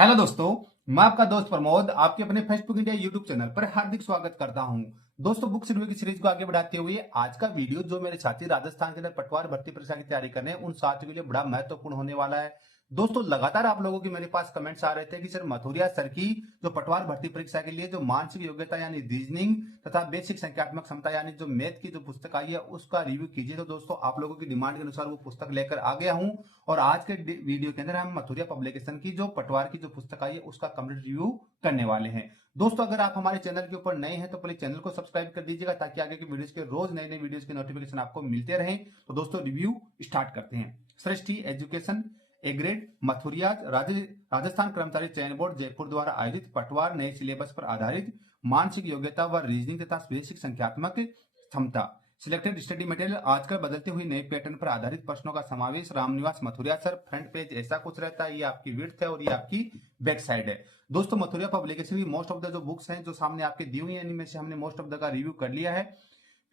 Hello दोस्तों, मैं आपका दोस्त प्रमोद आपके अपने फेसबुक इंडिया यूट्यूब चैनल पर हार्दिक स्वागत करता हूं। दोस्तों, बुक्स रिव्यू की सीरीज को आगे बढ़ाते हुए आज का वीडियो जो मेरे साथी राजस्थान के अंदर पटवार भर्ती परीक्षा की तैयारी कर रहे हैं उन साथियों के लिए बड़ा महत्वपूर्ण होने वाला है। दोस्तों, लगातार आप लोगों के मेरे पास कमेंट्स आ रहे थे कि सर मथुरिया सर की जो पटवार भर्ती परीक्षा के लिए जो मानसिक योग्यता यानी रीजनिंग तथा बेसिक संख्यात्मक क्षमता यानी जो मैथ की जो पुस्तक आई है उसका रिव्यू कीजिए। तो दोस्तों, आप लोगों की डिमांड के अनुसार वो पुस्तक लेकर आ गया हूं और आज के वीडियो के अंदर हम मथुरिया पब्लिकेशन की जो पटवार की जो पुस्तक आई है उसका कंप्लीट रिव्यू करने वाले हैं। दोस्तों, अगर आप हमारे चैनल के ऊपर नए हैं तो प्लीज चैनल को सब्सक्राइब कर दीजिएगा ताकि आगे के वीडियोस के रोज नए नए वीडियोस के नोटिफिकेशन आपको मिलते रहें। तो दोस्तों, रिव्यू स्टार्ट करते हैं। Srishti education A grade Mathuria Rajasthan कर्मचारी चयन बोर्ड जयपुर द्वारा आयोजित पटवार नए सिलेबस पर आधारित मानसिक योग्यता व रीजनिंग तथा बेसिक संख्यात्मक क्षमता सिलेक्टेड स्टडी मटेरियल आजकल बदलते हुए नए पैटर्न पर आधारित प्रश्नों का समावेश Ramniwas Mathuria sir. Front page ऐसा कुछ रहता है, ये आपकी विड्थ है और ये आपकी बैक साइड है। दोस्तों, मथुरिया पब्लिकेशन की मोस्ट ऑफ द जो बुक्स हैं जो सामने आपके दी हुई है इनमें से हमने मोस्ट ऑफ द का रिव्यू कर लिया है।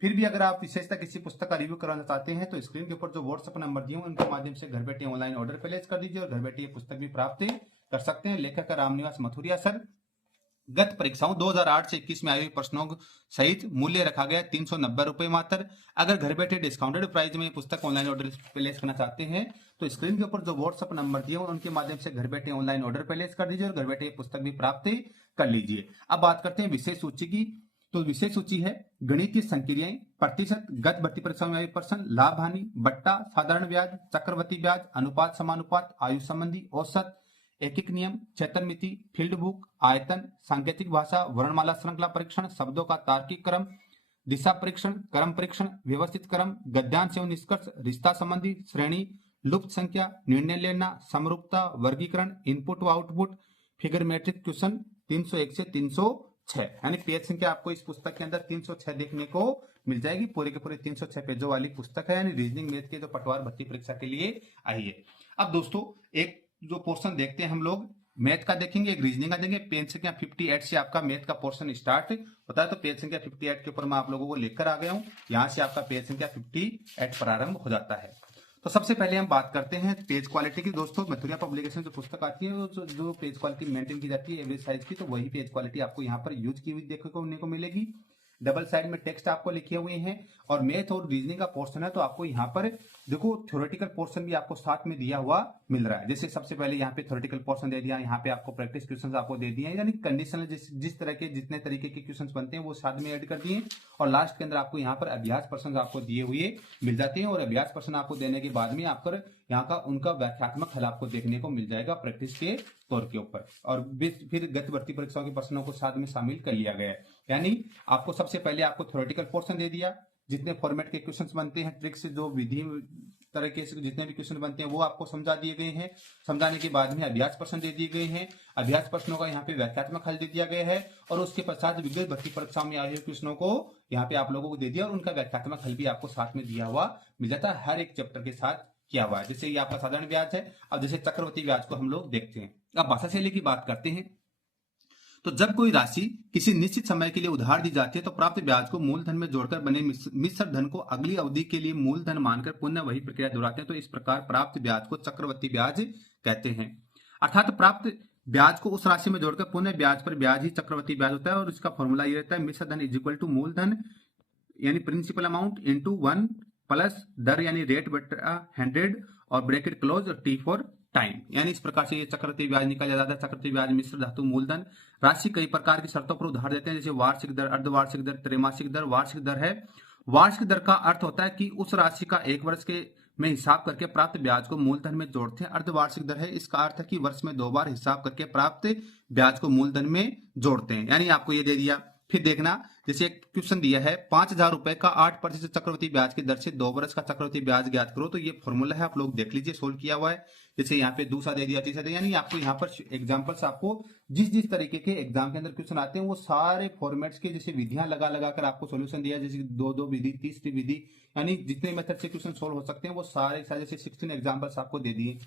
फिर भी अगर आप विशेषता किसी पुस्तक का रिव्यू कराना चाहते हैं तो स्क्रीन के ऊपर जो व्हाट्सएप नंबर दिए हैं उनके माध्यम से घर बैठे ऑनलाइन ऑर्डर प्लेस कर दीजिए और घर बैठे ये पुस्तक भी प्राप्त कर सकते हैं। लेखक रामनिवास मथुरिया सर। गत परीक्षाओं 2008 से 21 में आए हुए प्रश्नों सहित मूल्य रखा गया 390 रुपए मात्र। अगर घर बैठे डिस्काउंटेड प्राइस में पुस्तक ऑनलाइन ऑर्डर प्लेस करना चाहते हैं तो स्क्रीन के ऊपर जो व्हाट्सएप नंबर दिए उनके माध्यम से घर बैठे ऑनलाइन ऑर्डर प्लेस कर दीजिए और घर बैठे पुस्तक भी प्राप्त कर लीजिए। अब बात करते हैं विशेष सूची की। तो विशेष सूची है गणितीय संक्रियाएं, प्रतिशत, गत भर्ती परीक्षा में आए प्रश्न, लाभ हानि, बट्टा, साधारण ब्याज, चक्रवृद्धि ब्याज, अनुपात समानुपात, आयु संबंधी, औसत, एकिक नियम, चेतन मिति, फील्ड बुक, आयतन, सांकेतिक भाषा, वर्णमाला श्रृंखला परीक्षण, शब्दों का तार्किक क्रम, दिशा परीक्षण, क्रम परीक्षण, व्यवस्थित क्रम, गद्यांश एवं निष्कर्ष, रिश्ता संबंधी, श्रेणी, लुप्त संख्या, निर्णय लेना, समरूपता, वर्गीकरण, इनपुट व आउटपुट, फिगर मैट्रिक क्वेश्चन 301 से 306 यानी पेज संख्या आपको इस पुस्तक के अंदर 306 देखने को मिल जाएगी। पूरे के पूरे 306 पेजों वाली पुस्तक है यानी रीजनिंग मैथ के जो पटवार भर्ती परीक्षा के लिए आई है। अब दोस्तों, एक जो पोर्शन देखते हैं हम लोग मैथ का देखेंगे, एक रीजनिंग का देखेंगे। पेज संख्या 58 से आपका मैथ का पोर्शन स्टार्ट होता है। तो पेज संख्या 58 के ऊपर मैं आप लोगों को लेकर आ गया हूं। यहां से आपका पेज संख्या 58 प्रारंभ हो जाता है। तो सबसे पहले हम बात करते हैं पेज क्वालिटी की। दोस्तों, मथुरिया पब्लिकेशन जो पुस्तक आती है जो पेज क्वालिटी मेंटेन की जाती है एवरेज साइज की, तो वही पेज क्वालिटी आपको यहाँ पर यूज की हुई देखने को मिलेगी। डबल साइड में टेक्स्ट आपको लिखे हुए हैं और मैथ और रीजनिंग का पोर्शन है तो आपको यहाँ पर देखो थ्योरेटिकल पोर्शन भी आपको साथ में दिया हुआ मिल रहा है। जैसे सबसे पहले यहाँ पे थ्योरेटिकल पोर्शन दे दिया, यहाँ पे आपको प्रैक्टिस क्वेश्चंस आपको दे दिए यानी कंडीशनल जिस तरह के जितने तरीके के क्वेश्चंस बनते हैं वो साथ में ऐड कर दिए और लास्ट के अंदर आपको यहाँ पर अभ्यास प्रश्न आपको दिए हुए मिल जाते हैं और अभ्यास प्रश्न आपको देने के बाद में आपको यहाँ का उनका व्याख्यात्मक हल आपको देखने को मिल जाएगा प्रैक्टिस के तौर के ऊपर। और फिर गत भर्ती परीक्षाओं के प्रश्नों को साथ में शामिल कर लिया गया है। यानी आपको सबसे पहले आपको थ्योरेटिकल पोर्शन दे दिया, जितने फॉर्मेट के क्वेश्चंस बनते हैं, ट्रिक्स जो विधि तरीके से जितने भी क्वेश्चन बनते हैं वो आपको समझा दिए गए हैं। समझाने के बाद में अभ्यास प्रश्न दे दिए गए हैं, अभ्यास प्रश्नों का यहाँ पे व्याख्यात्मक हल दे दिया गया है और उसके पश्चात विगत भर्ती परीक्षा में आए हुए क्वेश्चनों को यहाँ पे आप लोगों को दे दिया और उनका व्याख्यात्मक हल भी आपको साथ में दिया हुआ मिल जाता है। हर एक चैप्टर के साथ किया हुआ है। जैसे ये आपका साधारण ब्याज है। अब जैसे चक्रवृद्धि ब्याज को हम लोग देखते हैं। अब भाषा शैली की बात करते हैं तो जब कोई राशि किसी निश्चित समय के लिए उधार दी जाती है तो प्राप्त ब्याज को मूलधन में जोड़कर बने मिश्र धन को अगली अवधि के लिए मूलधन मानकर पुनः वही प्रक्रिया दोहराते हैं। तो इस प्रकार प्राप्त ब्याज को चक्रवृद्धि ब्याज कहते हैं। अर्थात प्राप्त ब्याज को उस राशि में जोड़कर पुनः ब्याज पर ब्याज ही चक्रवृद्धि ब्याज होता है और इसका फॉर्मूला ये रहता है मिश्र धन इज इक्वल टू मूलधन यानी प्रिंसिपल अमाउंट इंटू 1 प्लस दर यानी रेट बटा 100 और ब्रैकेट क्लोज और टी फॉर टाइम। यानी इस प्रकार से ये चक्रवृद्धि ब्याज निकाला जाता है। चक्रवृद्धि ब्याज मिश्र धातु मूलधन राशि कई प्रकार की शर्तों पर उधार देते हैं जैसे वार्षिक दर, अर्धवार्षिक दर, त्रैमासिक दर। वार्षिक दर है, वार्षिक दर का अर्थ होता है कि उस राशि का एक वर्ष के में हिसाब करके प्राप्त ब्याज को मूलधन में जोड़ते हैं। अर्धवार्षिक दर है, इसका अर्थ है कि वर्ष में 2 बार हिसाब करके प्राप्त ब्याज को मूलधन में जोड़ते हैं। यानी आपको ये दे दिया। फिर देखना जैसे एक क्वेश्चन दिया है 5,000 रुपए का 8% चक्रवृद्धि ब्याज की दर से 2 वर्ष का चक्रवृद्धि ब्याज ज्ञात करो। तो ये फॉर्मूला है, आप लोग देख लीजिए, सोल्व किया हुआ है। जैसे यहाँ पे दूसरा दे दिया, तीसरा दे दिया, यानी आपको यहाँ पर एग्जांपल्स आपको जिस तरीके के एग्जाम के अंदर क्वेश्चन आते हैं वो सारे फॉर्मेट्स के जैसे विधियां लगा लगा कर आपको सोल्यूशन दिया। जैसे 2 विधि, तीसरी विधि, यानी जितने मेथड से क्वेश्चन सोल्व हो सकते हैं वो सारे जैसे 16 एग्जाम्पल्स आपको दे दिए।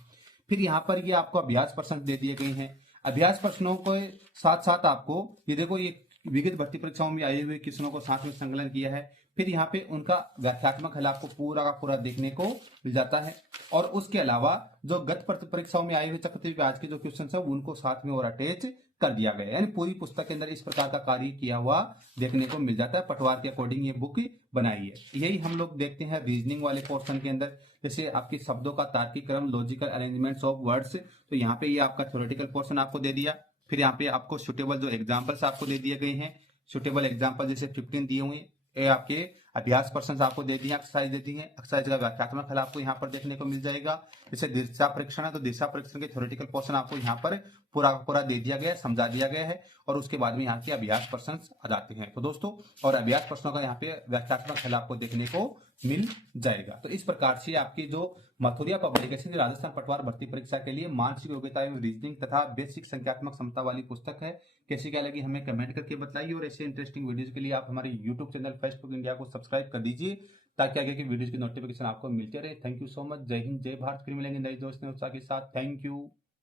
फिर यहाँ पर ये आपको अभ्यास प्रश्न दे दिए गए हैं। अभ्यास प्रश्नों के साथ साथ आपको ये देखो ये विगत भर्ती परीक्षाओं में आए हुए क्वेश्चनों को साथ में संकलन किया है। फिर यहाँ पे उनका व्याख्यात्मक हल आपको पूरा का पूरा देखने को मिल जाता है। और उसके अलावा जो गत परीक्षाओं में आए हुए चक्रवृद्धि ब्याज के जो क्वेश्चन है उनको साथ में और अटैच कर दिया गया है। यानी पूरी पुस्तक के अंदर इस प्रकार का कार्य किया हुआ देखने को मिल जाता है। पटवार के अकॉर्डिंग ये बुक बनाई है। यही हम लोग देखते हैं रीजनिंग वाले पोर्शन के अंदर, जैसे आपकी शब्दों का तार्किक क्रम, लॉजिकल अरेंजमेंट्स ऑफ वर्ड्स। तो यहाँ पे ये आपका थ्योरेटिकल पोर्शन आपको दे दिया। फिर यहाँ पे आपको सुटेबल जो एग्जाम्पल्स आपको दे दिए गए हैं, सुटेबल एग्जाम्पल जैसे 15 दिए हुए, ये आपके अभ्यास प्रश्न आपको दे दिए, एक्सरसाइज दे दी है। एक्सरसाइज का व्याख्यात्मक हल आपको यहाँ पर देखने को मिल जाएगा। जैसे दिशा परीक्षण है तो दिशा परीक्षण के थ्योरेटिकल पोर्शन आपको यहाँ पर पूरा पूरा दे दिया गया है, समझा दिया गया है। और उसके बाद में यहाँ के अभ्यास प्रश्न आ जाते हैं। तो दोस्तों, और अभ्यास प्रश्नों का यहाँ पे व्याख्यात्मक हल आपको देखने को मिल जाएगा। तो इस प्रकार से आपकी जो मथुरिया पब्लिकेशन राजस्थान पटवार भर्ती परीक्षा के लिए मानसिक योग्यता एवं रीजनिंग तथा बेसिक संख्यात्मक क्षमता वाली पुस्तक है। कैसी क्या लगी हमें कमेंट करके बताइए। और ऐसे इंटरेस्टिंग वीडियोज के लिए आप हमारे यूट्यूब चैनल फेसबुक इंडिया को सब्सक्राइब कर दीजिए, ताकि आगे की वीडियोज की नोटिफिकेशन आपको मिलते रहे। Thank you so much. जय हिंद, जय भारत। फिर मिलेंगे नए दोस्त के साथ। Thank you.